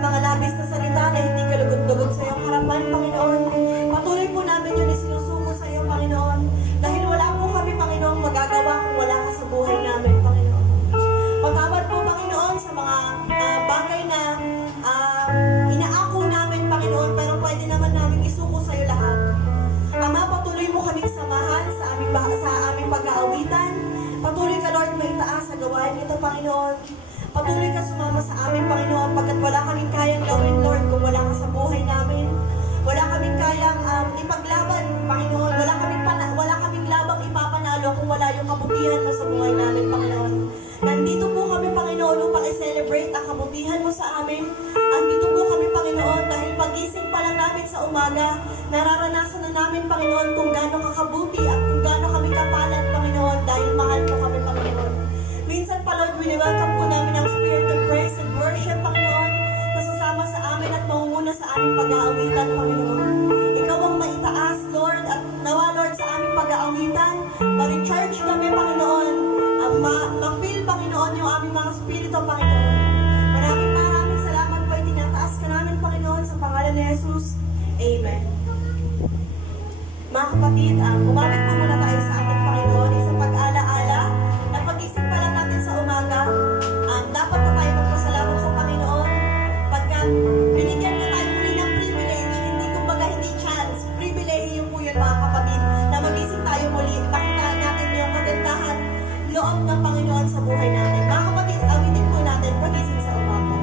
mga labis na salita na hindi kalugod-lugod sa iyong harapan, Panginoon. Patuloy po namin yun isinusuko sa iyo, Panginoon. Dahil wala po kami, Panginoon, magagawa kung wala ka sa buhay namin, Panginoon. Patawad po, Panginoon, sa mga bagay na inaako namin, Panginoon, pero pwede naman namin isuko sa iyo lahat. Ama, patuloy mo kaming samahan sa aming pag-aawitan. Patuloy ka, Lord, maitaas sa gawain ito, Panginoon. Patuloy ka sumama sa amin, Panginoon, pagkat wala kaming kayang gawin, Lord, kung wala ka sa buhay namin. Wala kaming kayang ipaglaban, Panginoon. Wala kaming labang ipapanalo kung wala yung kabutihan mo sa buhay namin, Panginoon. Nandito po kami, Panginoon, upang i-celebrate ang kabutihan mo sa amin. Nandito po kami, Panginoon, dahil pagising pa lang namin sa umaga, nararanasan na namin, Panginoon, kung gaano kakabuti at kung gaano kami kapalan, Panginoon, dahil mahal mo kami, Panginoon. Minsan pa, Lord, welcome po namin ang spirit of praise and worship, Panginoon, na sasama sa amin at mangunguna sa aming pag-aawitan, Panginoon. Ikaw ang maitaas, Lord, at nawa, Lord, sa aming pag-aawitan, ma-recharge kami, Panginoon, ma-feel, Panginoon, yung aming mga spirito, Panginoon. Maraming salamat po, itinataas ka namin, Panginoon, sa pangalan ni Jesus. Amen. Mga kapatid, umabit po muna tayo sa ating Panginoon, isang pag-alaala na pag-isip pa lang natin sa umaga, dapat na tayo magpasalamat sa Panginoon pagka binigyan na tayo muli ng privilege, hindi chance, privilege yung po yun, mga kapatid, na magising tayo muli, pakita natin yung kagandahan, loob ng Panginoon sa buhay natin. Mga kapatid, awitin po natin pagising sa umaga.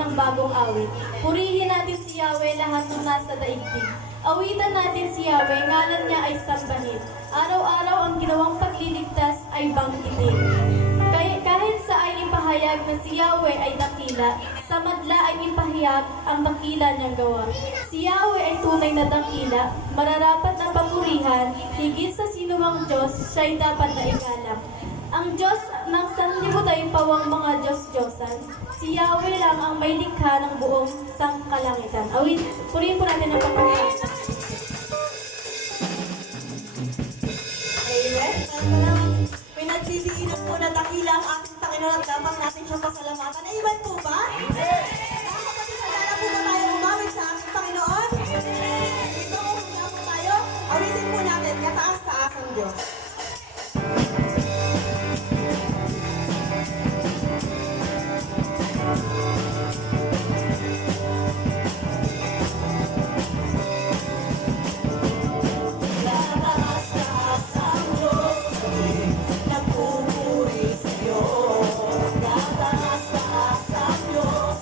ng bagong awit. Purihin natin si Yahweh lahat ng nasa daigdig. Awitan natin si Yahweh, ngalan niya ay sambahin. Araw-araw ang ginawang pagliligtas ay banggitin. Kahit sa ay ipahayag na si Yahweh ay dakila, sa madla ay ipahayag ang dakila niyang gawa. Si Yahweh ay tunay na dakila, mararapat na papurihan, higit sa sinumang Diyos, siya'y dapat na igalang. Ang Diyos ng sanlibutan ay pawang mga Diyos-Diyosan. Si Yahweh lang ang may likha ng buong sangkalangitan. Awit, purihin po natin ang pagpapasa. Amen. Parang pinagdidiinan po na dakila ang ating Panginoon at dapat natin siyang pasalamatan. Amen po ba? Nakakapatid, handa po ba tayo umawit sa ating Panginoon? Ito po, handa po tayo. Awitin po natin, kataas-taas ang Diyos. Nagpupuri sa'yo, tataas-taas ang Diyos.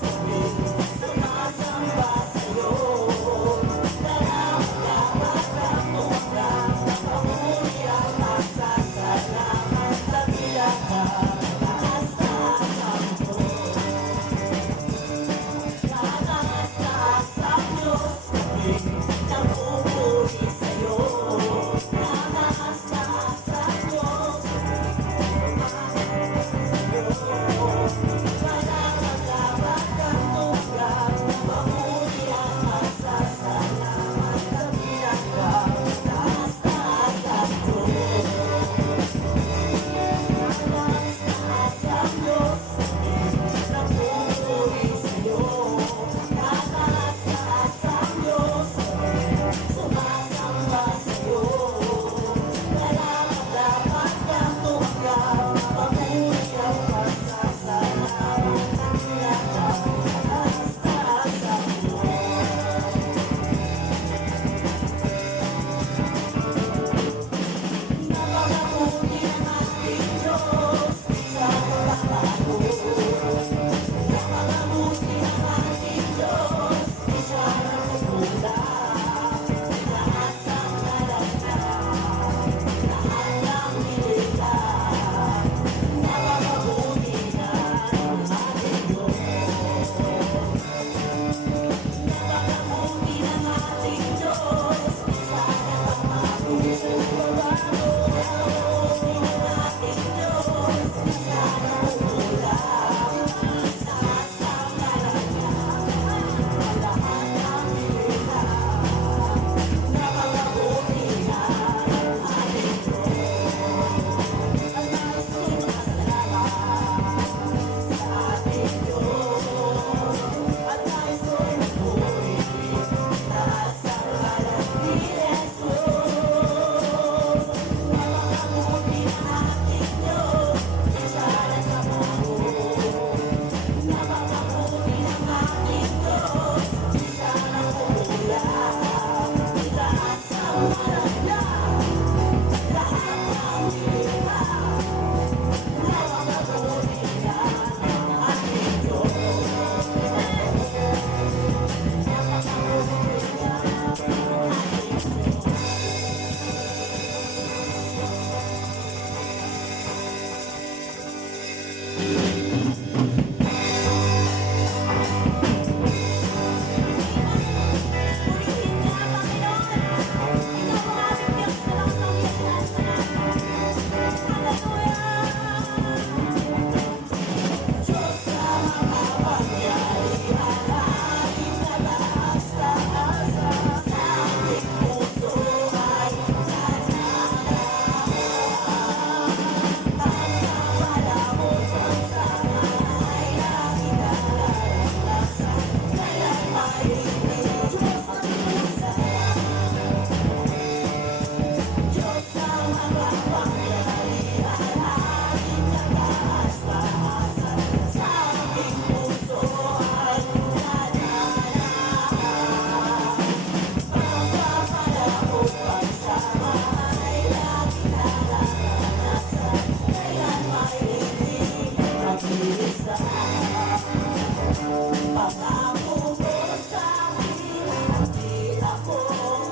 Pangako mo sa akin, di ako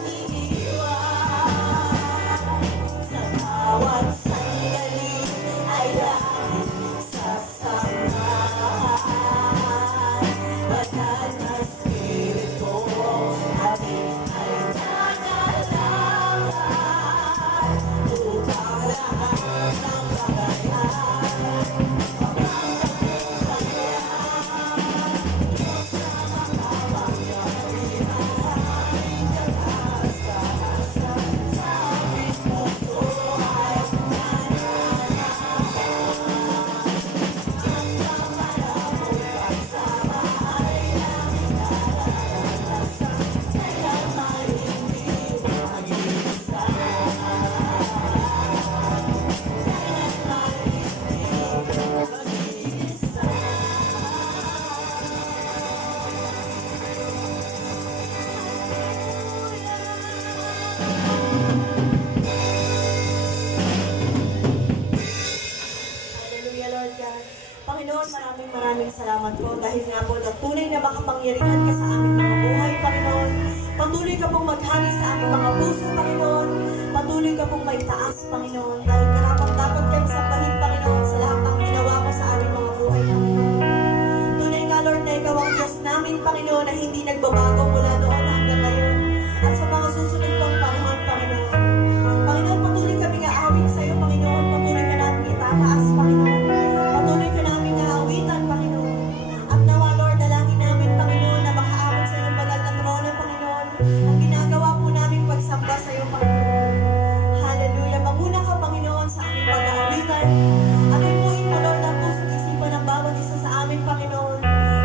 iiwan. Sa bawat sandali ay laging sasamahan. Banal na Espiritu, ating ay nangalaman. Upang lahat ng bagayan Hallelujah, Lord God. Panginoon, maraming salamat po dahil nga po na tunay na makapangyarihan ka sa aming mga buhay, Panginoon. Patuloy ka pong maghari sa aming mga puso, Panginoon. Patuloy ka pong maitaas, Panginoon. Dahil karapat dapat kami sambahin, Panginoon, sa lahat ng ginawa mo sa aming mga buhay, Panginoon. Tunay nga, Lord, na ikaw ang Diyos namin, Panginoon, na hindi nagbabago mula noon hanggang ngayon. At sa mga susunod pang panahon, Panginoon. Panginoon, patuloy kami aawit sa iyo, Panginoon. Patuloy ka namin itataas, Panginoon. Patuloy ka namin aawitan, Panginoon. At nawa, Lord, dalangin namin, Panginoon, na makaawit sa iyong banal na trono, Panginoon. Ang ginagawa po namin pagsamba sa iyo, Panginoon. Hallelujah. Mamuna ka, Panginoon, sa aming pag-aawitan. At ipuin mo, Lord, ang puso't isipan ng bawat isa sa amin, Panginoon.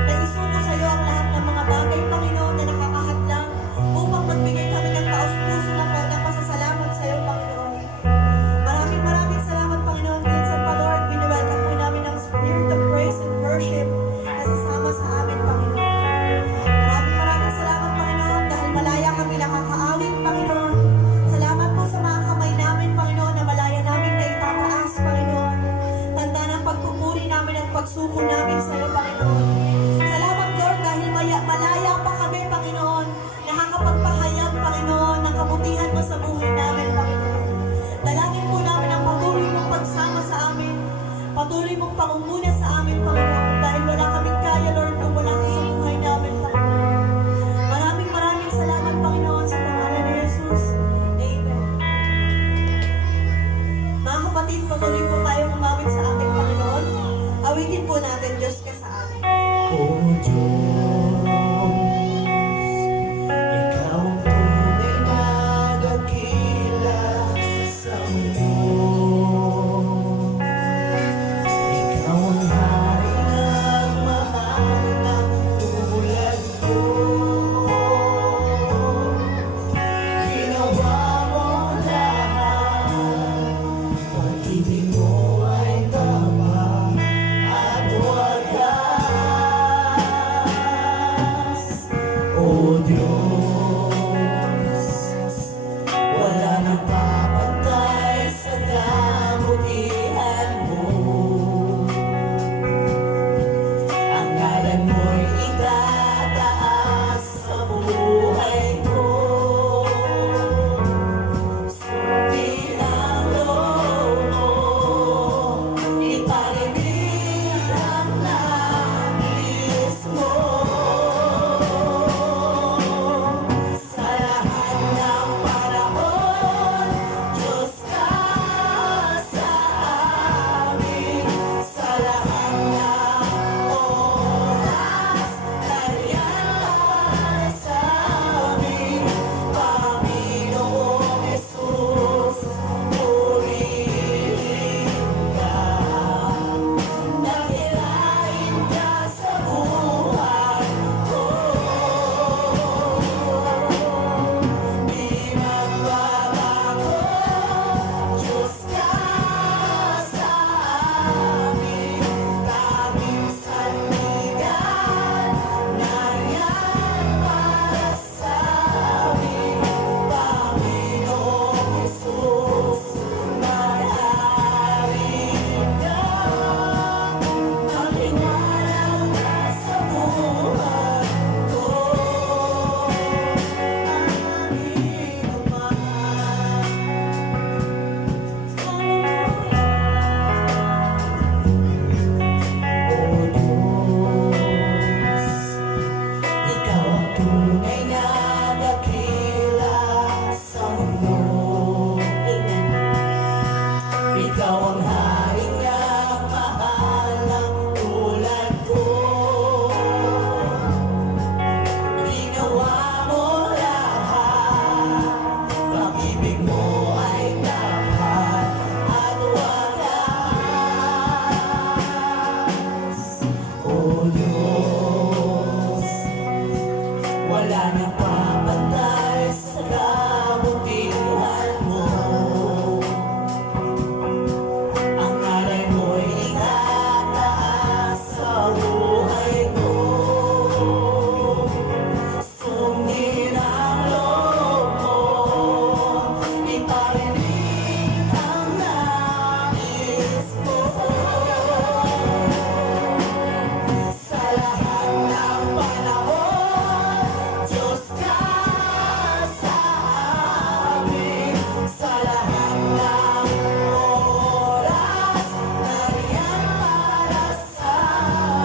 Na isuko sa iyo ang lahat ng mga bagay, Panginoon, na nakakahadlang upang magbigay kami ng taos-puso na pasasalamat sa iyo, Panginoon. Maraming salamat, Panginoon. Minsan pa, Lord, binawelcome po namin ang spirit of praise and worship na sasama sa amin, Panginoon. Maraming salamat, Panginoon, dahil malaya kami nakakaawit, Panginoon. Salamat po sa mga kamay namin, Panginoon, na malaya namin na itataas, Panginoon. Tanda ng pagpupuri namin at pagsuko namin sa iyo, Panginoon. Salamat, Lord, dahil malaya pa kami, Panginoon. Nakakapagpahayag, Panginoon, ng kabutihan mo sa buhay namin, Panginoon. Dalangin po namin ang patuloy mong pagsama sa amin. Patuloy mong pangunguna sa amin, Panginoon. Dahil wala kaming kaya, Lord, kung wala ka sa buhay namin, Panginoon. Maraming salamat, Panginoon, sa pangalan ni Jesus. Amen. Mga kapatid, patuloy po tayong umawit sa ating Panginoon. Awitin po natin, Diyos ka sa amin. O Diyos, Ikaw ang tunay na dakila sa mundo. Ikaw ang hari ng mahal na tulad ko. Ginawa mo lahat, pag-ibig mo ay tapat at wagas. O Diyos, wala nang papantay sa kabutihan mo. Ang ngalan mo'y itataas sa buhay ko. Sundin ang loob mo, iparinig ang nais mo. wala nang papantay sa kabutihan mo. Ang ngalan mo'y itataas sa buhay ko. Sundin ang loob mo, iparinig ang nais mo. Sa lahat ng panahon, Diyos ka sa amin. Sa lahat ng oras, nariyan para sa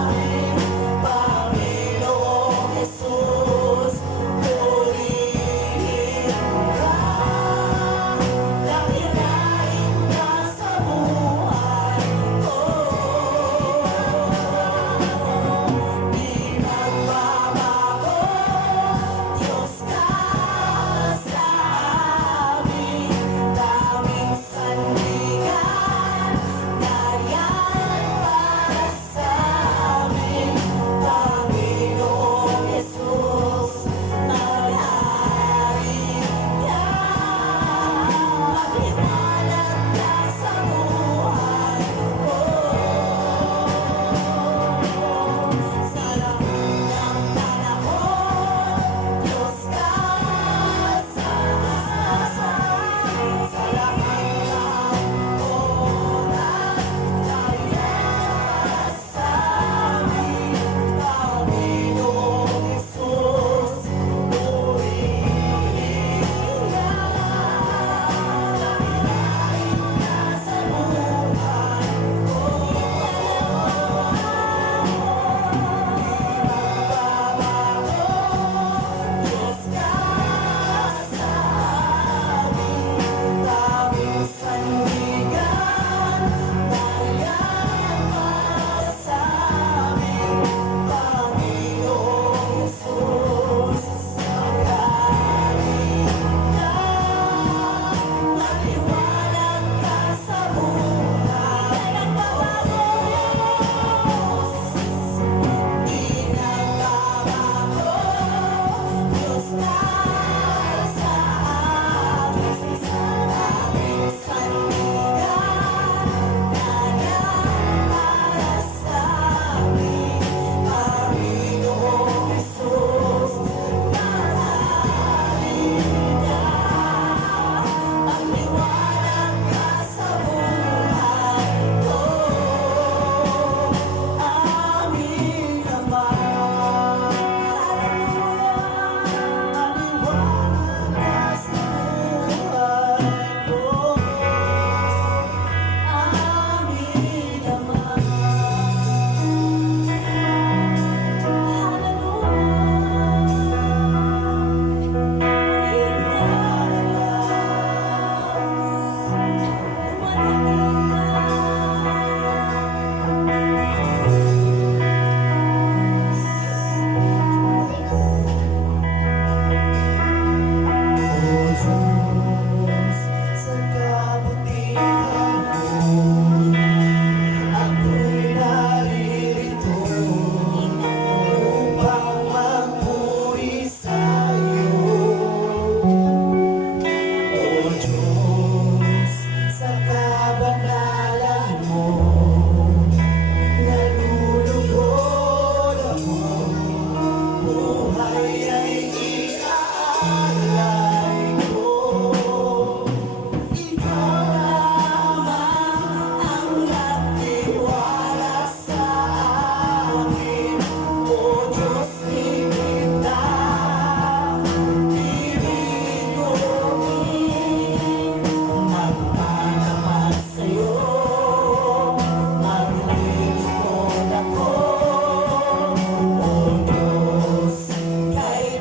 amin. Panginoong Jesus, purihin ka. Dakilain ka sa buhay ko. Di nagbabago, Diyos ka sa amin. Daming sandigan, nariyan para sa amin. Panginoong Jesus, maghari ka. Maliwanag ka sa buhay ko. Sa lahat ng panahon, Diyos ka sa amin. Sa lahat ng oras, nariyan sa amin. Panginoong Jesus, purihin ka. Dakilain ka sa buhay ko. Diyos ka sa amin. Daming sandigan, nariyan para sa amin. Panginoong Jesus, maghari ka. Maliwanag ka sa buhay. Di nagbabago, Diyos ka sa amin. Daming sandigan, nariyan para sa amin. Panginoong Jesus, maghari ka. Magliwanag ka sa buhay ko. Amin naman. Maliwanag ka sa buhay ko. Amin naman. O Diyos, sa kabutihan mo, ako'y naririto upang magpuri sa iyo. O Diyos, sa kabanalan mo, nalulugod ako, buhay ay iaalay ko. Ikaw lamang ang nagtiwala sa amin. O Diyos, higit na ibig ko. Magpanapat sa'yo, maglilingkod ako. O Diyos, kay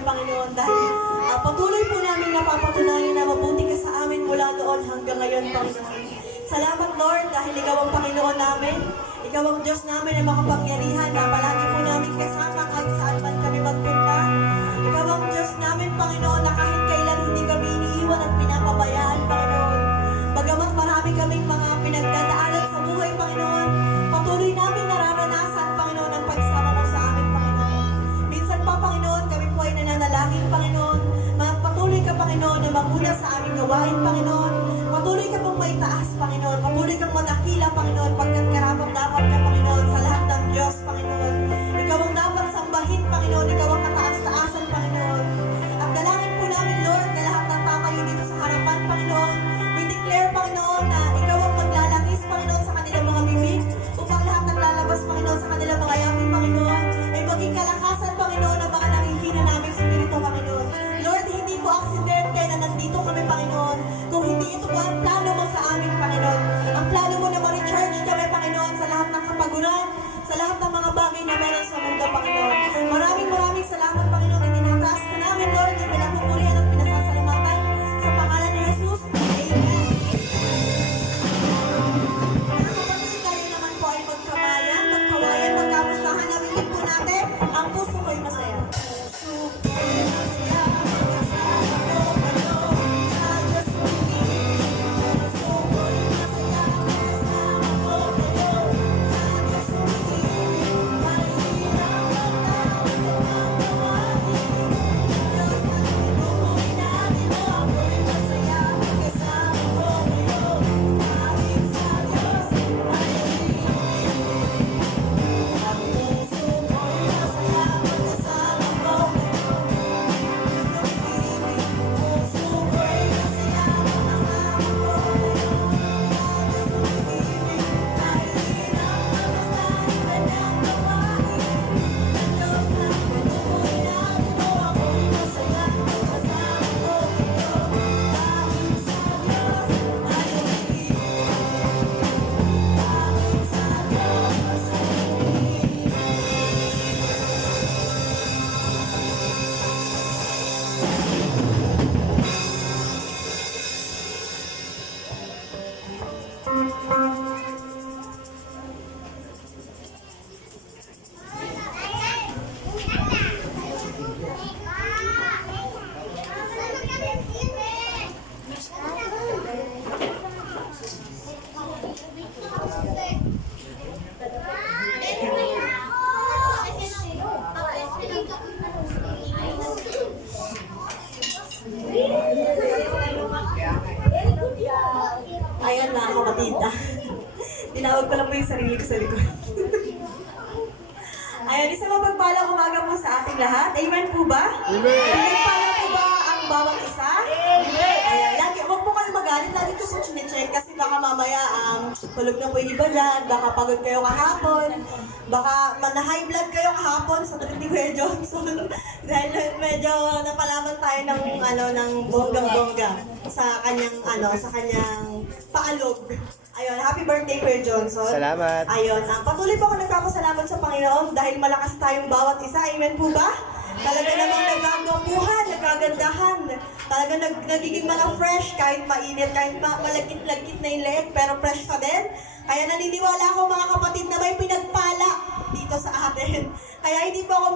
Lord, Panginoon, dahil patuloy po namin napapatunayan na mabuti ka sa amin mula noon hanggang ngayon, Panginoon. Salamat, Lord, dahil Ikaw ang Panginoon namin. Ikaw ang Diyos namin na makapangyarihan na palagi po namin kasama kahit saan man kami magpunta. Ikaw ang Diyos namin, Panginoon, na kahit kailan hindi kami iniiwan at pinapabayaan, Panginoon. Bagamat marami kaming mga pinagdadaanan sa buhay, Panginoon, patuloy namin nararanasan, Panginoon, ang pagsama mo sa amin, Panginoon. Minsan pa, Panginoon, kami po ay nananalangin, Panginoon. Patuloy ka, Panginoon, na magmula sa aming gawain, Panginoon. Patuloy ka pong may taas, Panginoon. Patuloy kang matakila, Panginoon, pagkat karapat-dapat ka, Panginoon, sa lahat ng Diyos, Panginoon. Ikaw ang dapat sambahin, Panginoon. Ikaw ang kataas-taasan, Panginoon. At dalangin po namin, Lord, na lahat ng tatayo dito sa harapan, Panginoon. We declare, Panginoon, na Ikaw ang maglalangis, Panginoon, sa kanilang mga bibig upang lahat ng lalabas, Panginoon, sa kanilang mga yapi, Panginoon, ay maging kalakasan, Panginoon, ng mga nangihina naming spirito, Panginoon. Lord, hindi po aksidente na nandito kami, Panginoon. Kung hindi ito po ang plano mo sa amin, Panginoon. Ang plano mo na ma-recharge kami, Panginoon, sa lahat ng kapaguran, sa lahat ng mga bagay na meron sa mundo, Panginoon. Maraming salamat, Panginoon. Itinataas ka namin, Lord, na pinapupurihan at pinasasalamatan sa pangalan ni Jesus. Amen. Mga kapatid, tayo naman po ay magkawayan, magkamustahan namin din po natin. Ang puso ko'y masaya. Puso ko'y masaya, kasama ko kayo, sa Diyos umiibig. Puso ko'y masaya, kasama ko kayo, sa Diyos umiibig. Mahirap magtawag ng gawain, Diyos ang tinukoy natin mo. Ako'y masaya, kasama ko kayo, kahit sa Diyos ay ang puso ko'y masaya, magkasama ko kayo, Diyos umiibig. Puso ko'y masaya, magkasama ko kayo, sa Diyos umiibig. Mahirap magkasahin kanyang gawain, Diyos ang tinukoy natin mo. Ako'y masaya, magkasama ko kayo, kahit sa Diyos ay umiibig. Kahit sa Diyos ay umiibig. Ayan na, kapatid. Tinawag ko lang po yung sarili ko sa likod. Ayan, isang mapagpalang umaga po sa ating lahat. Amen po ba? Amen! Pinagpala po ba ang bawang isa? Amen! Ayan, lagi, huwag po kayo magalit. Lagi ko po chinecheck kasi baka mamaya tulog na po yung iba dyan. Baka pagod kayo kahapon. Baka na-high blood kayo kahapon sa trip ni Kuya Johnson. Dahil medyo napalaman tayo ng bonggang-bongga sa kanyang paalog. Ayun, happy birthday Kuya Johnson. Salamat. Ayun, patuloy po ako nagpapasalamat sa Panginoon dahil malakas tayong bawat isa. Amen po ba? Talaga namang nagagabuhan, nagagandahan. Talaga nagiging mga fresh kahit mainit, kahit malagkit-lagkit na yung leeg, pero fresh pa din. Kaya naniniwala ako mga kapatid na may pinagpala dito sa atin. Kaya hindi po ako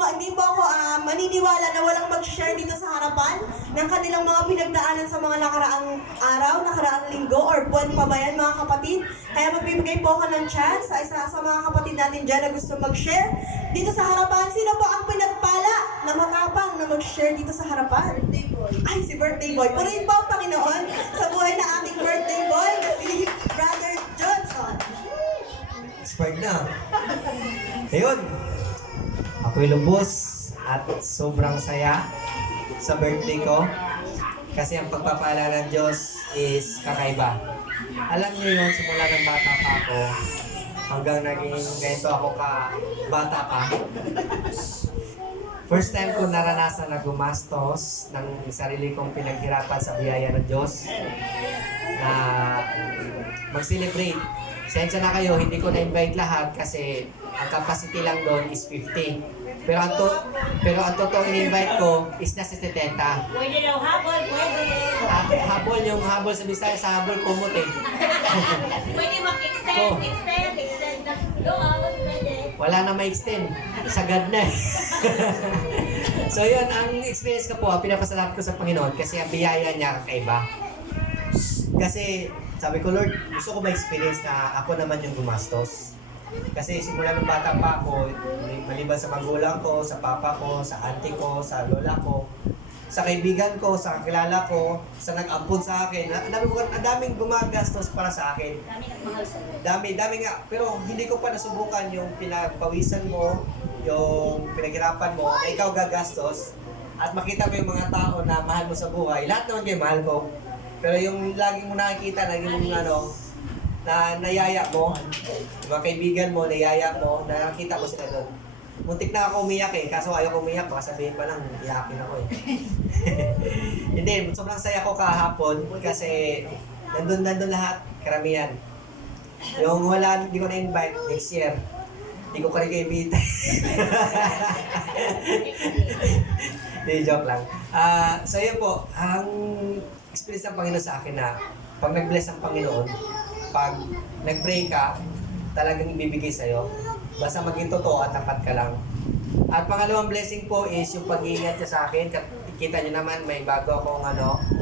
maniniwala na walang mag-share dito sa harapan ng kanilang mga pinagdaanan sa mga nakaraang araw, nakaraang linggo, or buwan pa ba yan mga kapatid. Kaya magbibigay po ako ng chance sa isa sa mga kapatid natin dyan na gusto mag-share dito sa harapan. Sino po ang pinagpala na matapang na mag-share dito sa harapan? Birthday boy. Ay, si birthday boy. Purihin po ang Panginoon sa buhay na ating birthday boy na si Brother Johnson. Expired na. Ayun. Ako'y lubos at sobrang saya sa birthday ko. Kasi ang pagpapala ng Diyos is kakaiba. Alam niyo yun, simula ng bata pa ako, hanggang naging ganito ako bata pa. First time ko naranasan na gumastos ng sarili kong pinaghirapan sa biyaya ng Diyos na mag-celebrate. Sensya na kayo, hindi ko na-invite lahat kasi ang capacity lang doon is 50. Pero ang totoong in-invite ko is na si Teta. Pwede daw habol, pwede. Habol, yung habol sa Bisaya, sa habol kumot eh. Pwede Oh. mag-extend. Doon, pwede. Wala na ma-extend. Sagad na eh. So yun, ang experience ko po, pinapasalamat ko sa Panginoon kasi ang biyaya niya kakaiba. Kasi sabi ko, Lord, gusto ko ma-experience na ako naman yung gumastos. Kasi simula ng bata pa ako, maliban sa magulang ko, sa papa ko, sa auntie ko, sa lola ko, sa kaibigan ko, sa kakilala ko, sa nag-ampun sa akin, ang daming gumagastos para sa akin. Dami nga. Pero hindi ko pa nasubukan yung pinagpawisan mo, yung pinaghirapan mo, na ikaw gagastos, at makita mo yung mga tao na mahal mo sa buhay. Lahat naman kayo mahal ko. Pero yung lagi mo nakikita na yung na nayaya mo, yung mga kaibigan mo, nayaya mo, na nakita mo sila doon. Muntik na ako umiyak eh, kaso ayaw ko umiyak, baka sabihin pa lang, iyakin ako eh. Hindi, sobrang saya ko kahapon kasi nandun lahat, karamihan. Yung wala, hindi ko na-invite next year. Hindi ko ka rin kaibita. Hindi, joke lang. So yun po, ang experience ng Panginoon sa akin na pag nag-bless ang Panginoon, pag nag-pray ka, talagang ibibigay sa'yo. Basta maging totoo at tapat ka lang. At pangalawang blessing po is yung pag-iingat niya sa akin. Kita niyo naman, may bago akong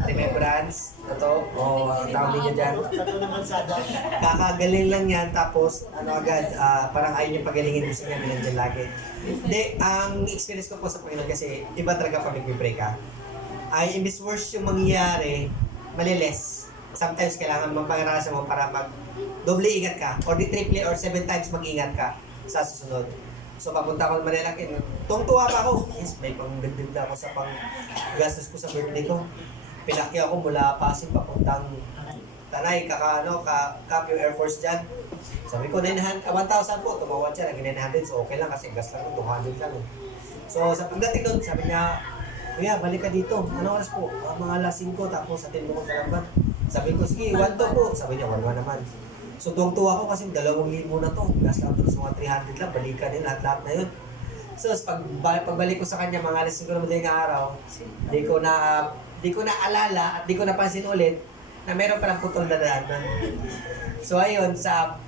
remembrance. Ito, o tawag niyo dyan. Kakagaling lang yan, tapos agad, parang ayaw niyo pagalingin, gusto niya binandyan lagi. Hindi, ang experience ko po sa Panginoon kasi iba talaga pag nag-pray ka. Ay, imbis worse yung mangyayari, maliles. Sometimes kailangan mapangarasan mo para doble ingat ka, or di triple or 7 times mag-ingat ka sa susunod. So papunta ako ng Manila, tuwang-tuwa pa ako. Yes, may pang-dagdag na ako sa pang-gastos ko sa birthday ko. Pinaki ako mula Pasig papuntang Tanay, Cap yung Air Force dyan. Sabi ko, 1,000 po, tumawad siya, naging 900, so okay lang kasi gas lang, 200 lang. So sa pagdating doon, sabi niya, Kuya, balik ka dito. Ano oras po? Mga alas 5, tapos atin mo kong kalaban. Sabi ko, sige, 1 to po. Sabi niya, 1 naman. So tuwang-tuwa ko kasi 2,000 na to. Gas lang to, mga 300 lang, balikan din lahat na yun. So pagbalik ko sa kanya, mga alas 5 na madaling araw, di ko na alala at di ko napansin ulit na meron palang putol na daanan. So ayun,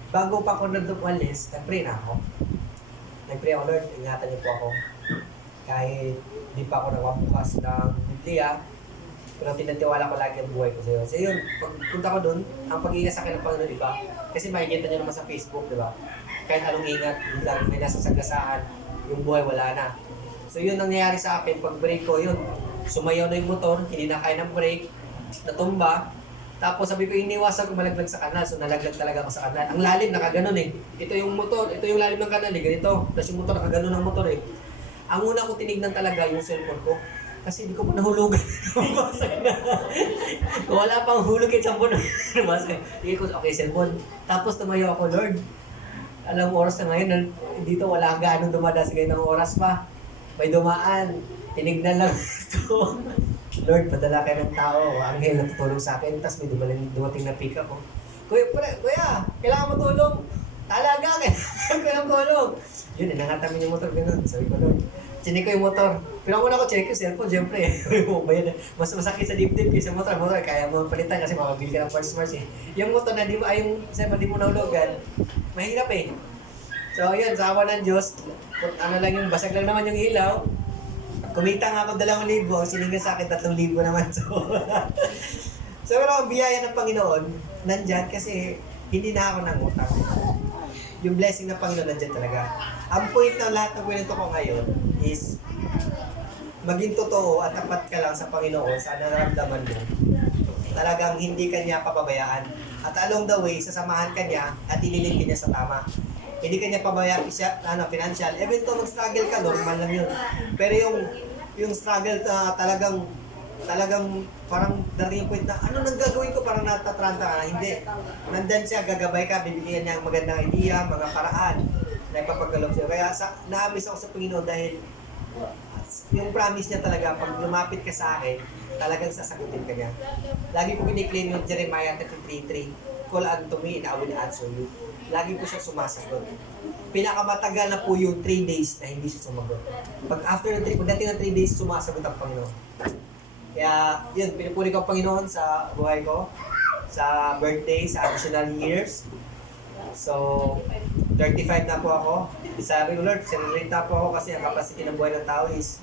bago pa ako nag-umalis, nag-pray na ako. Nag-pray ako, Lord, ingatan niyo po ako. Kahit di pa ako nagwabukas ng Biblia, pero tinatiwala ko lagi ang buhay ko sa iyo. So yun, pagpunta ko doon, ang pag-iingat sa akin ng Panginoon, iba. Kasi makikita niyo naman sa Facebook, di ba? Kahit anong ingat, biglang may nasa sagasaan, yung buhay wala na. So yun ang nangyayari sa akin, pag break ko, yun, sumayaw na yung motor, hindi na kaya ng brake, natumba, tapos sabi ko, iniwasan ko malaglag sa kanal, so nalaglag talaga ako sa kanal. Ang lalim, nakaganon eh. Ito yung motor, ito yung lalim ng kanal eh, ganito. Tapos yung motor, nakaganon ng motor eh. Ang una ko tinignan talaga yung cellphone ko, kasi hindi ko pa nahulugan. Wala pang hulog kahit sa puno. Hindi ko, okay, cellphone. Tapos tumayo ako, Lord, alam mo oras na ngayon, dito wala gaano dumadaan sa ganitong oras pa. May dumaan, tinignan lang ito. Lord, padala kayo ng tao, anghel na tutulong sa akin, tapos may dumating na pick up ko. Kuya, kailangan mo tulong. Talaga, kailangan mo tulong. Yun, inangatamin yung motor, gano'n. Sabi ko, Lord, chinik ko yung motor. Pero ako na ako, chinik ko yung cellphone, siyempre. Mas masakit sa dibdib kaysa motor. Motor, kaya mo palitan kasi makabili ka ng parts eh. Yung motor na di mo, yung cellphone di mo nahulugan, mahirap eh. So yun, sa awa ng Diyos, ano lang yung basag lang naman yung ilaw. Kumita nga ako 2,000, ang siningin sa akin 3,000 naman. So pero ang biyaya ng Panginoon, nandyan kasi hindi na ako nangutang. Yung blessing ng Panginoon nandyan talaga. Ang point ng lahat ng kwento ko ngayon is maging totoo at tapat ka lang sa Panginoon sa nararamdaman mo. Talagang hindi ka niya pababayaan. At along the way, sasamahan ka niya at ililigin niya sa tama. Hindi ka niya pabayaan siya, financial. Even though mag-struggle ka, normal lang yun. Pero yung struggle talagang parang dating yung point na ano nang gagawin ko, parang natatranta ka na. Hindi. Nandyan siya, gagabay ka, bibigyan niya ang magandang idea, mga paraan na ipapagalob siya. Kaya na-amaze ako sa Panginoon dahil yung promise niya talaga, pag lumapit ka sa akin, talagang sasagutin ka niya. Lagi ko kiniklaim yung Jeremiah 33:3, call unto me and I will answer you. Lagi ko siya sumasagot. pinakamatagal na po yung 3 days na hindi siya sumagot. Pagdating ng 3 days, sumasagot ang Panginoon. Kaya, yun, pinupuri ko ang Panginoon sa buhay ko, sa birthday, sa additional years. So, 35 na po ako. Sabi ko, Lord, celebrate na po ako kasi ang capacity ng buhay ng tao is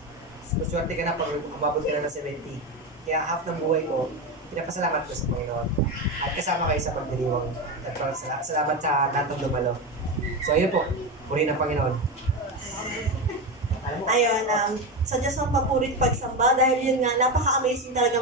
maswerte ka na pag umabot ka na ng 70. Kaya half ng buhay ko, pinapasalamat ko sa Panginoon. At kasama kayo sa pagdiriwang. At salamat sa lahat ng dumalo. So, ayun po. Puri ng Panginoon. Ayun, sa Diyos ang papurit pagsamba dahil yun nga, napaka-amazing talaga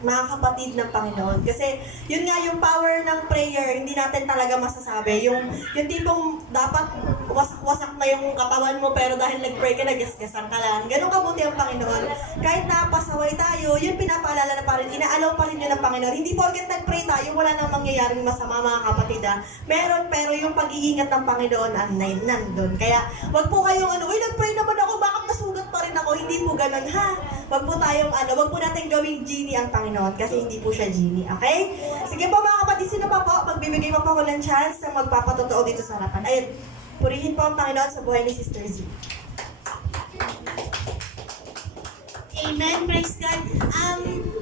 mga kapatid ng Panginoon. Kasi yun nga yung power ng prayer, hindi natin talaga masasabi. Yung tipong dapat wasak-wasak na yung katawan mo pero dahil nag-pray ka, nagasgasan ka lang. Ganun kabuti ang Panginoon. Kahit napasaway tayo, yun pinapaalala na pa rin, inaalaw pa rin yun ng Panginoon. Hindi porket nag-pray tayo, wala nang mangyayaring masama mga kapatid. Meron, pero yung pag-iingat ng Panginoon nandun. Kaya wag po kayong uy, nag-pray naman ako, bakit nasugat pa rin ako? Hindi po ganun, ha? Wag po tayong wag po natin gawing genie ang Panginoon kasi hindi po siya genie, okay? Sige po mga kapatid, sino pa po? Magbibigay pa po ako ng chance na magpapatotoo dito sa harapan. Ayun, purihin po ang Panginoon sa buhay ni Sister Z. Amen, praise God.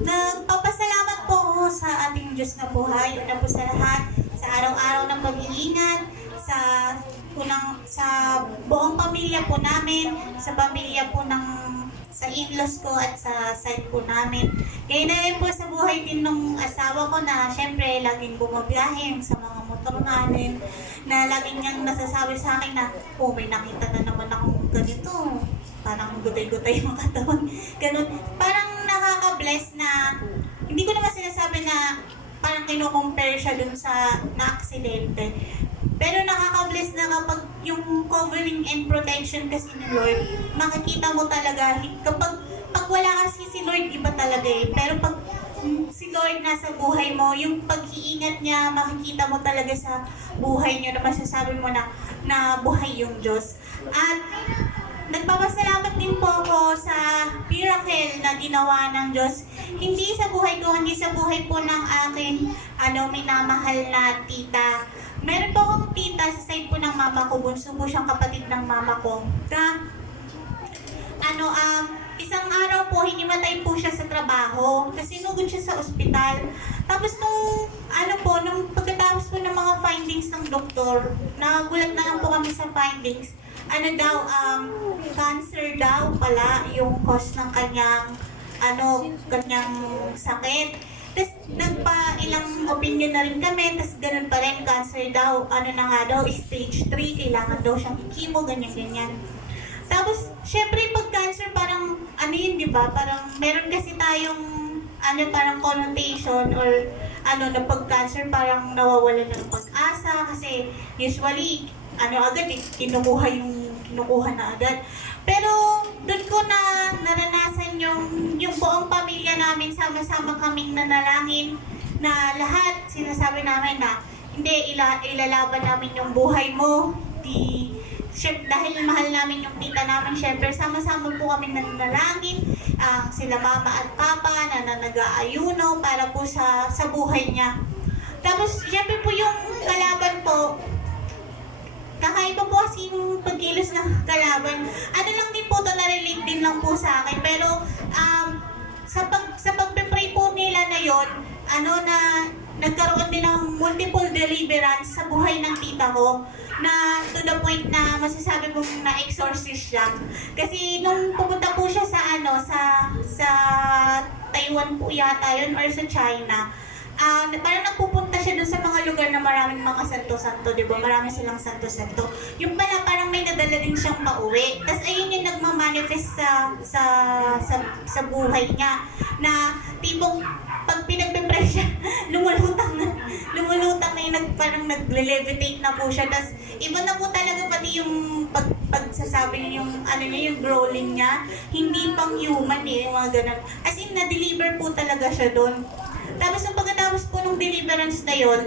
Nagpapasalamat po ako sa ating Diyos na buhay. Una po sa lahat, sa araw-araw ng pag-iingat, sa buong pamilya po namin, sa pamilya po sa in-laws ko at sa side po namin. Kaya na rin po sa buhay din ng asawa ko na syempre laging bumabiyahe sa mga motor namin, na laging niyang nasasabi sa akin na, oh, may nakita na naman akong ganito. Parang gutay-gutay yung katawan. Ganun. Parang nakaka-bless na, hindi ko naman sinasabi na parang kino-compare siya dun sa na-aksidente. Pero nakaka-bless na kapag yung covering and protection kasi ni Lord, makikita mo talaga, pag wala kasi si Lord, iba talaga eh. Pero pag si Lord nasa buhay mo, yung pag-iingat niya, makikita mo talaga sa buhay niyo na masasabi mo na buhay yung Diyos. At nagpapasalamat din po ako sa miracle na ginawa ng Diyos. Hindi sa buhay ko, hindi sa buhay po ng aking minamahal na tita. Meron po akong tita sa side po ng mama ko, bunso po siyang kapatid ng mama ko. Isang araw po, hinimatay po siya sa trabaho kasi nugod siya sa ospital. Tapos nung pagkatapos po ng mga findings ng doktor, nagulat na lang po kami sa findings. Cancer daw pala yung cause ng kanyang sakit. Tapos nagpa-ilang opinion na rin kami, tapos ganun pa rin, cancer daw, stage 3, kailangan daw siyang chemo, ganyan-ganyan. Tapos, syempre pag cancer, parang, di ba, parang meron kasi tayong, parang connotation, or, na pag cancer, parang nawawala ng pag-asa, kasi usually, kinukuha na agad. Pero doon ko na naranasan yung buong pamilya namin, sama-sama kaming nanalangin na lahat sinasabi namin na hindi, ilalaban namin yung buhay mo. Dahil mahal namin yung tita namin, syempre sama-sama po kaming nanalangin, sila mama at papa na nag-aayuno para po sa buhay niya. Tapos syempre po yung kalaban po, kakaiba po kasi yung pagkilos ng kalaban. Lang din po to, na-relate din lang po sa akin. Pero sa pagpe-pray po nila na yon, nagkaroon din ng multiple deliverance sa buhay ng tita ko, na to the point na masasabi kong na-exorcist siya. Kasi nung pumunta po siya sa Taiwan po yata yun, or sa China, parang nagpupunta siya doon sa mga lugar na maraming mga santo-santo, di ba? Marami silang santo-santo. Yung pala, parang may nadala din siyang pauwi. Tapos ayun yung nagmamanifest sa buhay niya. Na tipong pag pinagpe-pray siya, lumulutang na yung parang nagle-levitate na po siya. Tapos iba na po talaga pati yung pagsasabi niya, yung growling niya. Hindi pang human yung mga ganun. As in, na-deliver po talaga siya doon. Tapos nung pagkatapos po nung deliverance na yun,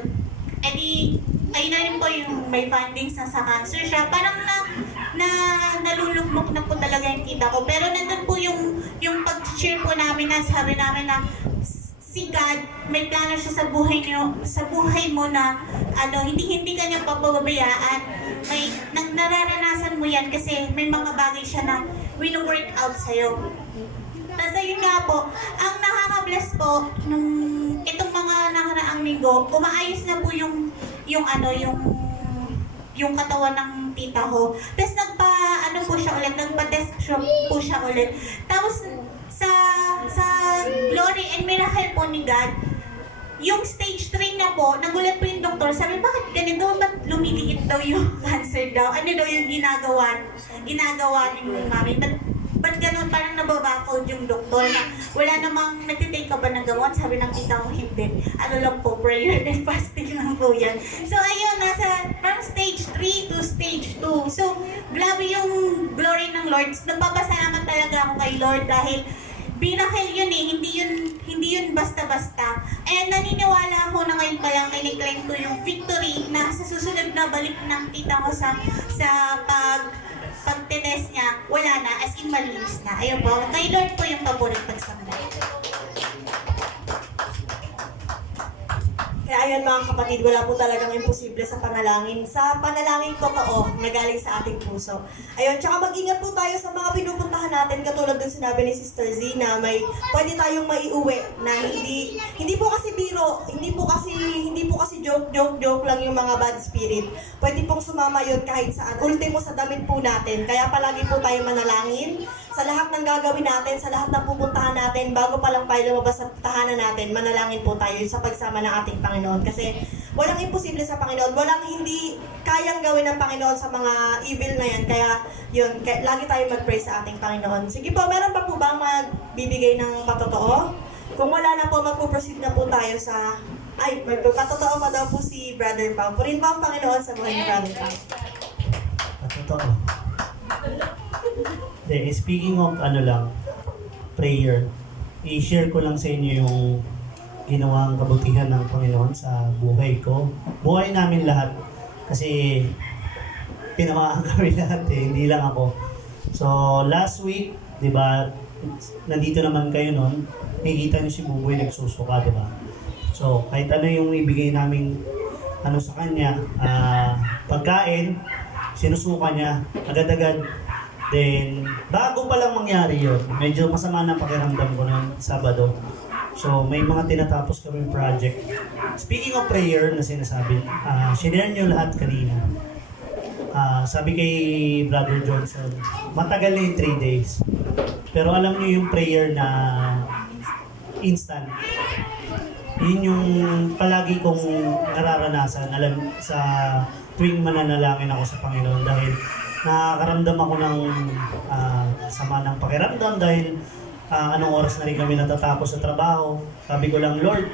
ayun na rin po yung may findings na sa cancer siya. Parang nalulugmok na po talaga yung tita ko. Pero nandun po yung pag-cheer po namin na sabi namin na si God, may plano siya sa buhay mo na hindi ka niya papabayaan. May nararanasan mo yan kasi may mga bagay siya na wino-work out sa'yo. Tapos ayun nga po, ang nakaka-bless po nung itong mga nakaraang linggo, umaayos na po yung katawan ng tita ko. Tapos nagpa-test po siya ulit. Tapos sa glory and miracle po ni God, yung stage 3 na po, nagulat po yung doktor, sabi, bakit ganito? Ba't lumiliit daw yung cancer daw? Ano daw yung ginagawa ni mami? Ba't ganun? Parang nababaffled yung doktor na wala namang nagtitake ka ba ng gamot? Sabi ng tita ko, hindi. Ano lang po, prayer and fasting lang po yan. So ayun, from stage 3 to stage 2. So, grabe yung glory ng Lord. Nagpapasalamat talaga ako kay Lord dahil miracle yun eh, hindi yun basta-basta. And naniniwala ako na ngayon pa lang kiniklaim ko yung victory na sa susunod na balik ng tita ko sa pagtitest niya, wala na, as in malinis na. Ayun po, kay Lord po yung paborito pagsamba. Kaya ayan mga kapatid, wala po talagang imposible sa panalangin. Sa panalangin totoo, nagaling sa ating puso. Ayun, tsaka mag-ingat po tayo sa mga pinupuntahan natin, katulad ng sinabi ni Sister Z na pwede tayong maiuwi na hindi po kasi biro, hindi po kasi joke lang yung mga bad spirit. Pwede pong sumama yun kahit saan. Ultimo sa damit po natin. Kaya palagi po tayo manalangin sa lahat ng gagawin natin, sa lahat ng pupuntahan natin, bago pa lang tayo lumabas sa tahanan natin, manalangin po tayo sa pagsama ng ating Panginoon. Kasi walang imposible sa Panginoon, walang hindi kayang gawin ng Panginoon sa mga evil na yan. Kaya yun, lagi tayo mag-pray sa ating Panginoon. Sige po, meron pa po ba magbibigay ng patotoo? Kung wala na po, magpo-proceed na po tayo sa... Ay, may patotoo pa daw po si Brother Pao. Purin po ang Panginoon sa buhay ni Brother Pao. Totoo. Speaking of prayer, i-share ko lang sa inyo yung ginawang kabutihan ng Panginoon sa buhay ko. Buhay namin lahat. Kasi tinamaan kami lahat hindi lang ako. So, last week, di ba, nandito naman kayo noon, nakikita niyo si Buboy nagsusuka, di ba? So, kahit ano yung ibigay namin sa kanya, pagkain, sinusuka niya, agad-agad. Then, bago pa lang mangyari yun, medyo masama na pakiramdam ko noong Sabado. So, may mga tinatapos kami project. Speaking of prayer na sinasabi, shinare nyo lahat kanina. Sabi kay Brother Johnson, matagal na yung 3 days. Pero alam nyo yung prayer na instant. Yun yung palagi kong nararanasan sa tuwing mananalangin ako sa Panginoon dahil nakakaramdam ako ng sama ng pakiramdam dahil anong oras na rin kami natatapos sa trabaho. Sabi ko lang, Lord,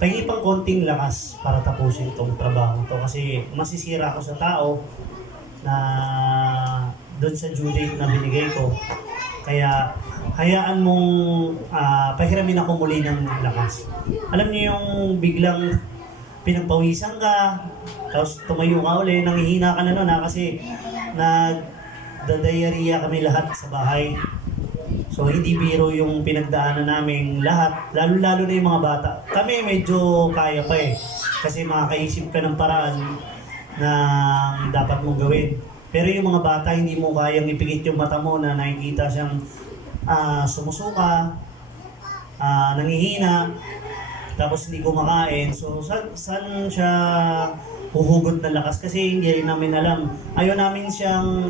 pahingi pang konting lakas para tapusin itong trabaho to kasi masisira ako sa tao na doon sa due date na binigay ko. Kaya hayaan mong pahiramin ako muli ng lakas. Alam niyo yung biglang pinagpawisan ka, tapos tumayo ka uli, nanghihina ka na nun kasi nagda-diarrhea kami lahat sa bahay. So hindi biro yung pinagdaanan namin lahat, lalo-lalo na yung mga bata. Kami medyo kaya pa kasi makakaisip ka ng paraan na dapat mong gawin. Pero yung mga bata, hindi mo kayang ipikit yung mata mo na nakikita siyang sumusuka, nanghihina, tapos hindi kumakain. So, saan siya huhugot ng lakas? Kasi hindi rin namin alam. Ayaw namin siyang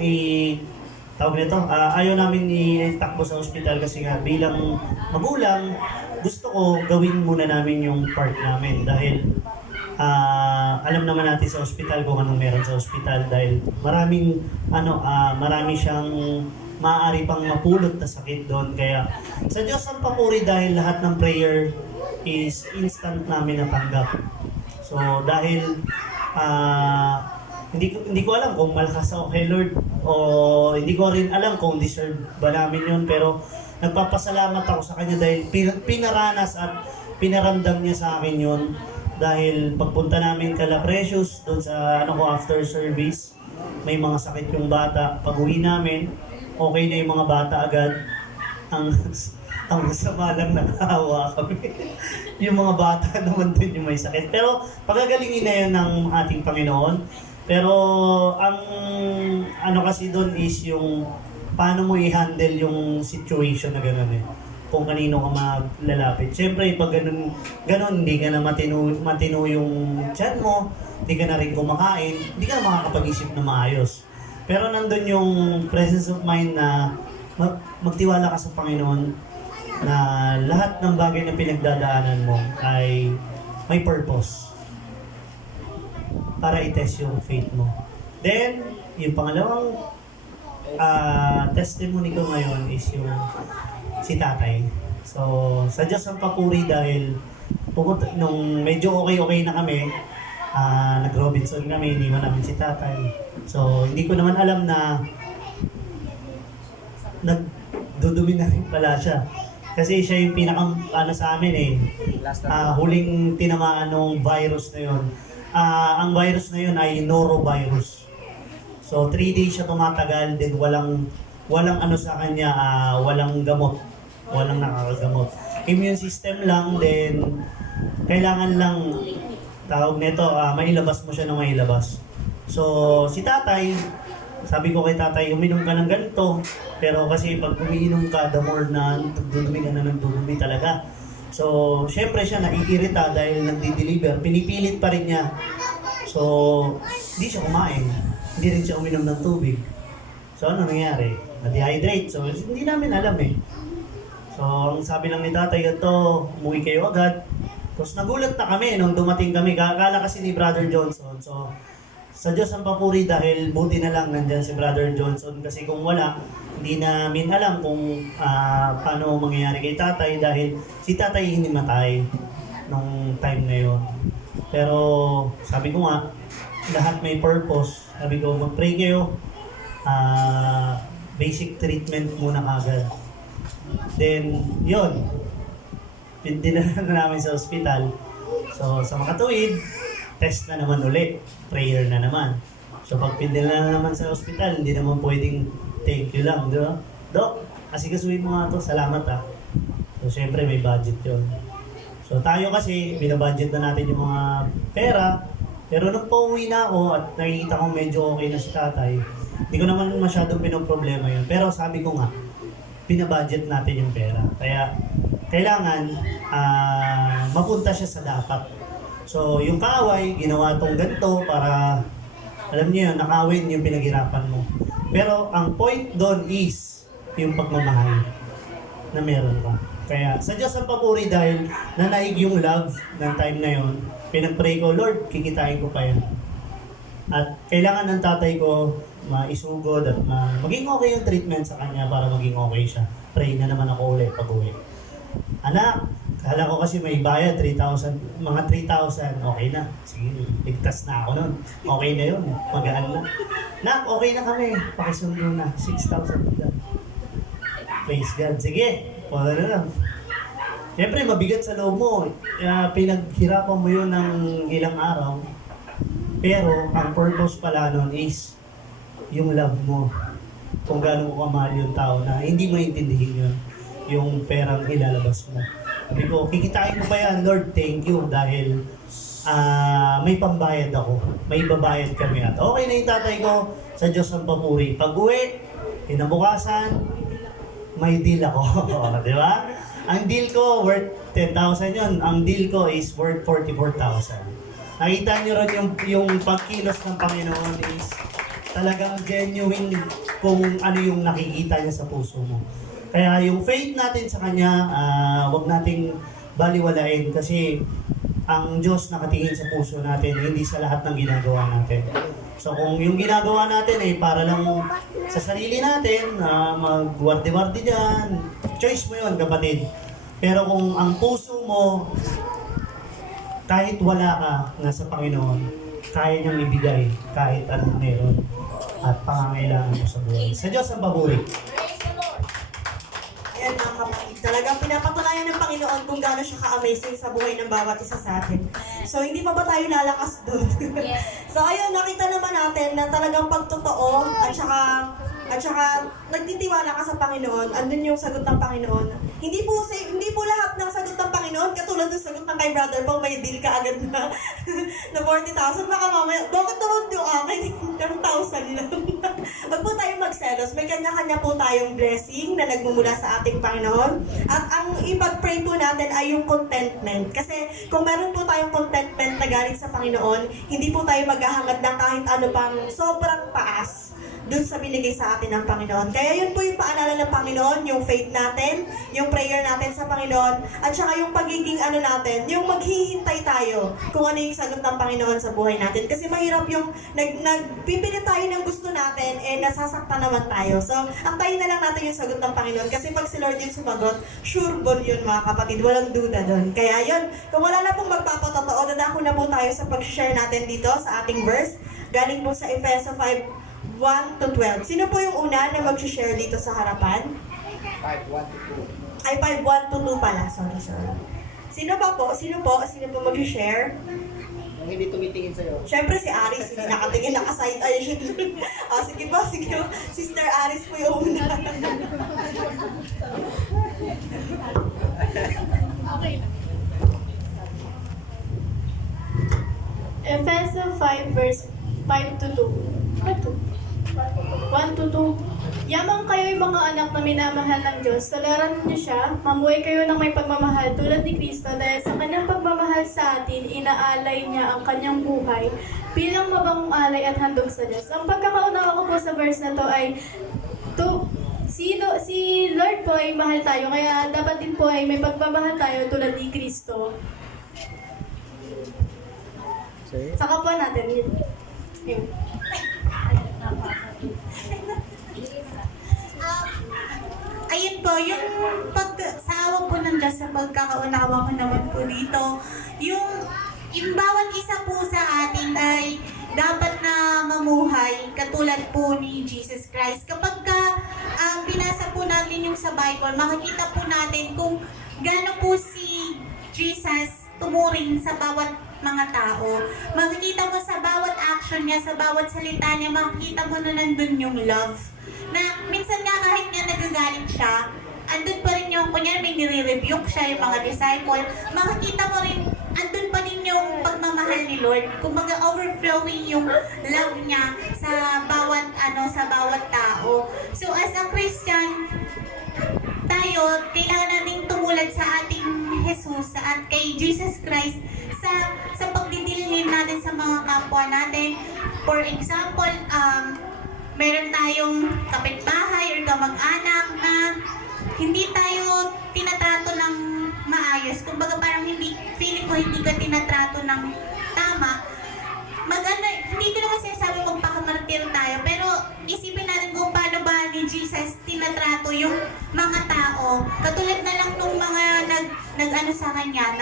ayaw namin itakbo sa ospital kasi nga bilang magulang, gusto ko gawin muna namin yung part namin dahil alam naman natin sa ospital kung anong meron sa ospital dahil marami siyang maaari pang mapulot na sakit doon. Kaya sa Diyos ang papuri dahil lahat ng prayer is instant namin natanggap. So dahil hindi ko alam kung malakas ako kay Lord o hindi ko rin alam kung deserve ba namin yun, pero nagpapasalamat ako sa Kanya dahil pinaranas at pinaramdam niya sa akin yun. Dahil pagpunta namin kala Precious doon sa after service, may mga sakit yung bata. Pag uwi namin, okay na yung mga bata agad. Ang masama lang nakahawa kami. Yung mga bata naman din yung may sakit. Pero pagagalingin na yun ng ating Panginoon. Pero ang ano kasi doon is yung paano mo i-handle yung situation na gano'n eh. Kung kanino ka maglalapit. Siyempre, pag ganun, hindi ka na matino yung tiyan mo, hindi ka na rin kumakain, hindi ka na makakapag-isip na maayos. Pero nandun yung presence of mind na magtiwala ka sa Panginoon na lahat ng bagay na pinagdadaanan mo ay may purpose para i-test yung faith mo. Then, yung pangalawang testimony ko ngayon is yung si tatay. So, sa Diyos ang papuri dahil nung medyo okay na kami, nag-Robinson kami, iniwan namin si tatay. So, hindi ko naman alam na nagdudumi na rin pala siya. Kasi siya yung pinakang sa amin eh. Huling tinamaan ng virus na yun. Ang virus na yun ay norovirus. So 3 days siya tumatagal, then walang ano sa kanya, walang gamot. Walang nakakagamot. Immune system lang, then kailangan lang tawag nito, mailabas mo siya ng mailabas. So si tatay, sabi ko kay tatay, uminom ka ng ganito. Pero kasi pag umiinom ka, the more na nagdudumi ka na nagdudumi talaga. So, syempre siya naiirita dahil nagdi-deliver. Pinipilit pa rin niya. So, hindi siya kumain. Hindi rin siya uminom ng tubig. So, ano nangyari? Na-dehydrate. So, hindi namin alam eh. So, ang sabi lang ni tatay, ganito, umuwi kayo agad. Tapos nagulat na kami nung dumating kami. Akala kasi ni Brother Johnson. So, sa Diyos ang papuri dahil buti na lang nandyan si Brother Johnson kasi kung wala, hindi namin alam kung paano mangyayari kay tatay dahil si tatay hinimatay nung time na yon. Pero sabi ko nga, lahat may purpose. Sabi ko, mag-pray kayo, basic treatment muna kagad. Then, yon, dinala na namin sa ospital. So, sa makatuwid, test na naman ulit. Prayer na naman. So pag pinadala na naman sa ospital, hindi naman pwedeng thank you lang, di ba? Dok, asikasuhin mo nga to, salamat ah. So syempre may budget yun. So tayo kasi, binabudget na natin yung mga pera. Pero nung pauwi na ako at nakikita kong medyo okay na si tatay, hindi ko naman masyadong pinoproblema yun. Pero sabi ko nga, binabudget natin yung pera. Kaya kailangan mapunta siya sa dapat. So, yung kaaway, ginawa tong ganito para, alam niyo yun, nakawin yung pinaghirapan mo. Pero, ang point doon is, yung pagmamahal na meron ka. Kaya, sa Diyos ang papuri dahil nanaig yung love ng time na yun, pinag-pray ko, Lord, kikitain ko pa yan. At kailangan ng tatay ko maisugod at maging okay yung treatment sa kanya para maging okay siya. Pray na naman ako ulit pag-uwi. Anak, kala ko kasi may bayad, 3,000, mga 3,000, okay na. Sige, ligtas na ako nun. Okay na yun, magaan na. Nak, okay na kami, pakisundo na, 6,000 na. Praise God, sige, pwede na lang. Siyempre, mabigat sa loob mo. Pinaghirapan mo yun ng ilang araw. Pero, ang purpose pala nun is yung love mo. Kung gaano mo kamahal yung tao na hindi mo intindihin yun. Yung perang ilalabas mo. Sabi ko, kikitain mo pa yan, Lord, thank you. Dahil may pambayad ako. May babayad kami. At okay na yung tatay ko, sa Diyos ang papuri. Pag-uwi, kinabukasan, may deal ako. Di ba? Ang deal ko, worth 10,000 yun. Ang deal ko is worth 44,000. Nakita niyo rin yung pagkilos ng Panginoon is talagang genuine kung ano yung nakikita niya sa puso mo. Kaya yung faith natin sa Kanya, wag nating baliwalain kasi ang Diyos nakatingin sa puso natin, hindi sa lahat ng ginagawa natin. So kung yung ginagawa natin ay para lang sa sarili natin, magwardi-wardi dyan, choice mo yun, kapatid. Pero kung ang puso mo, kahit wala ka nasa Panginoon, kaya niyang ibigay kahit anong meron at pangangailangan mo sa buhay. Sa Diyos ang papuri. Ayan mga kapatid, talagang pinapatunayan ng Panginoon kung gaano siya ka-amazing sa buhay ng bawat isa sa atin. So, hindi pa ba tayo lalakas doon? So, ayun, nakita naman natin na talagang pagtotoo at saka at saka nagtitiwala ka sa Panginoon, andun yung sagot ng Panginoon. Hindi po lahat ng sagot ng Panginoon katulad ng sagot ng kay Brother Paul, may deal ka agad na na 40,000. Baka mamaya, bakit naman yung akin? 10,000 lang. Wag po tayong magselos. May kanya-kanya po tayong blessing na nagmumula sa ating Panginoon. At ang ipag-pray po natin ay yung contentment. Kasi kung meron po tayong contentment na galing sa Panginoon, hindi po tayo maghahangad ng kahit ano pang sobrang taas dun sa binigay sa atin ng Panginoon. Kaya yun po yung paalala ng Panginoon, yung faith natin, yung prayer natin sa Panginoon, at saka yung pagiging ano natin, yung maghihintay tayo kung ano yung sagot ng Panginoon sa buhay natin. Kasi mahirap yung nagpipili tayo ng gusto natin, nasasaktan naman tayo. So, antayin na lang natin yung sagot ng Panginoon. Kasi pag si Lord yung sumagot, sure ball yun mga kapatid, walang duda doon. Kaya yun, kung wala na pong magpapatotoo, dadako na po tayo sa pag-share natin dito sa ating verse. Galing po sa Efeso 5, 1 to 12. Sino po yung una na mag-share dito sa harapan? 5, 1 to 2. Ay, 5, 1 to 2 pala. Sorry. Sino po mag-share? Yung hindi tumitingin sa'yo. Siyempre si Aris, hindi nakatingin, naka-side eye siya. Sige po. Sister Aris po yung una. Efeso 5 verse 5 to 2. 1 to 2. Yamang kayo'y mga anak na minamahal ng Diyos, tularan niyo siya, mamuhay kayo ng may pagmamahal tulad ni Kristo dahil sa kanyang pagmamahal sa atin, inaalay niya ang kanyang buhay bilang mabangong alay at handog sa Diyos. Ang pagkakaunawa ko po sa verse na to ay si Lord po ay mahal tayo, kaya dapat din po ay may pagmamahal tayo tulad ni Kristo. Saka po natin yun. Ayun po, yung sa awa po ng Diyos, sa pagkakaunawa ko naman po dito, yung bawat isa po sa atin ay dapat na mamuhay katulad po ni Jesus Christ. Kapag binasa po natin yung sa Bible, makikita po natin kung gaano po si Jesus tumuring sa bawat mga tao. Makikita mo sa bawat action niya, sa bawat salita niya, makikita mo na nandun yung love. Na minsan nga kahit nga nagagalit siya, andun pa rin yung, kunyari may nire-rebuke siya yung mga disciple, makikita mo rin, andun pa rin yung pagmamahal ni Lord. Kumbaga overflowing yung love niya sa bawat tao. So as a Christian, tayo, kailangan nating tumulad sa ating Jesus at kay Jesus Christ sa pagdidilin natin sa mga kapwa natin. For example, meron tayong kapitbahay or kamag-anak na hindi tayo tinatrato ng maayos. Kumbaga parang feeling ko hindi ka tinatrato ng tama. Hindi ko naman sinasabi magpakamartir tayo, pero isipin natin kung paano ba ni Jesus tinatrato yung mga tao. Katulad na lang nung mga nag-ano sa kanya,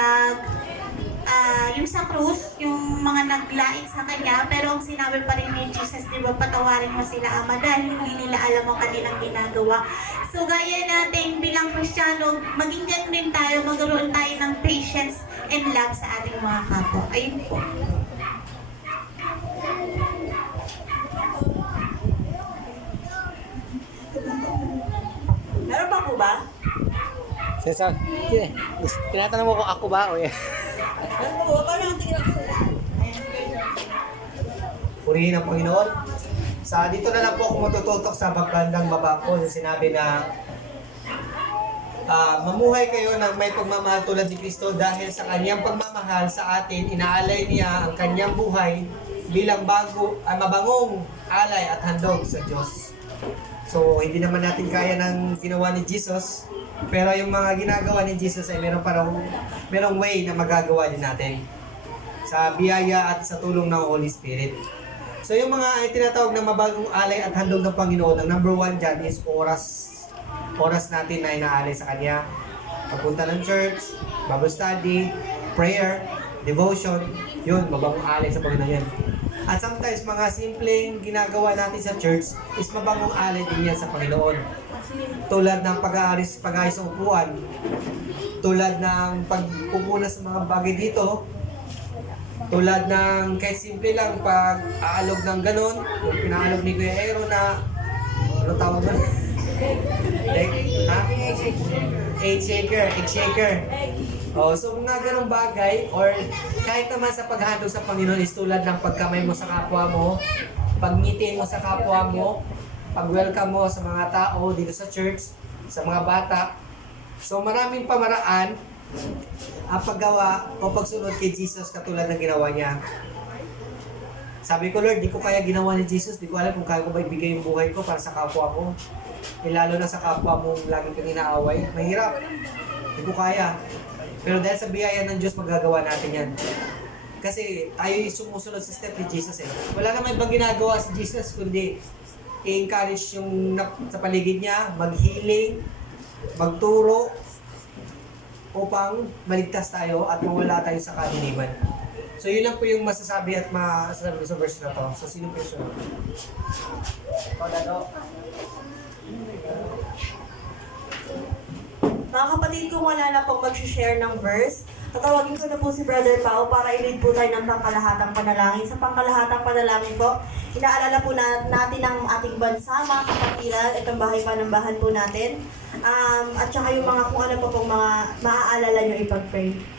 yung sa krus, yung mga naglait sa kanya, pero ang sinabi pa rin ni Jesus, di ba, patawarin mo sila, Ama, dahil hindi nila alam ang kanilang ginagawa. So, gaya natin bilang Kristiyano, maging ganun din tayo, magkaroon tayo ng patience and love sa ating mga kapwa. Ayun po. Meron pa po ba? Cesar, tinatanong mo kung ako ba o Meron pa po? Paano ang tingin ako sila? Purihin ang Panginoon. Dito na lang po ako matututok sa bandang baba po yung sinabi na mamuhay kayo ng may pagmamahal tulad ni Kristo dahil sa kanyang pagmamahal sa atin, inaalay niya ang kanyang buhay bilang mabangong alay at handog sa Diyos. So, hindi naman natin kaya ng ginawa ni Jesus, pero yung mga ginagawa ni Jesus ay merong way na magagawa din natin sa biyaya at sa tulong ng Holy Spirit. So, yung mga tinatawag na mabagong alay at handog ng Panginoon, ang number one dyan is oras natin na inaalay sa Kanya. Pagpunta ng church, Bible study, prayer, devotion, yun, mabagong alay sa Panginoon yan. At sometimes, mga simpleng ginagawa natin sa church is mabagong alay din yan sa Panginoon. Tulad ng pag-aayos sa upuan, tulad ng pagpupuna sa mga bagay dito, tulad ng kahit simple lang pag-aalog ng ganon, yung pinaalog ni Kuya Aero na Anong tawag mo? Ha? Egg shaker. Egg shaker. Oh, so mga ganong bagay or kahit naman sa paghandog sa Panginoon is tulad ng pagkamay mo sa kapwa mo, pagngiti mo sa kapwa mo, pag-welcome mo sa mga tao dito sa church, sa mga bata. So maraming pamaraan ang paggawa o pagsunod kay Jesus katulad ng ginawa niya. Sabi ko, Lord, di ko kaya ginawa ni Jesus, di ko alam kung kaya ko ba ibigay yung buhay ko para sa kapwa ko. Lalo na sa kapwa mong lagi kang inaaway. Mahirap. Di ko kaya. Pero dahil sa biyaya ng Diyos, magagawa natin yan. Kasi tayo yung sumusunod sa step ni Jesus eh. Wala naman ibang ginagawa si Jesus, kundi i-encourage yung sa paligid niya, mag-healing, magturo, upang maligtas tayo at mawala tayo sa kaliliman. So yun lang po yung masasabi at masasabi sa verse na to. So sino po yung sunod? Mga kapatid, kung wala na pong mag-share ng verse, tatawagin ko na po si Brother Pao para i-lead po tayo ng pangkalahatang panalangin. Sa pangkalahatang panalangin po, inaalala po natin ang ating bansa, mga kapatiran, itong bahay panambahan po natin. At saka yung mga kung ano po pong mga maaalala nyo ipag-pray.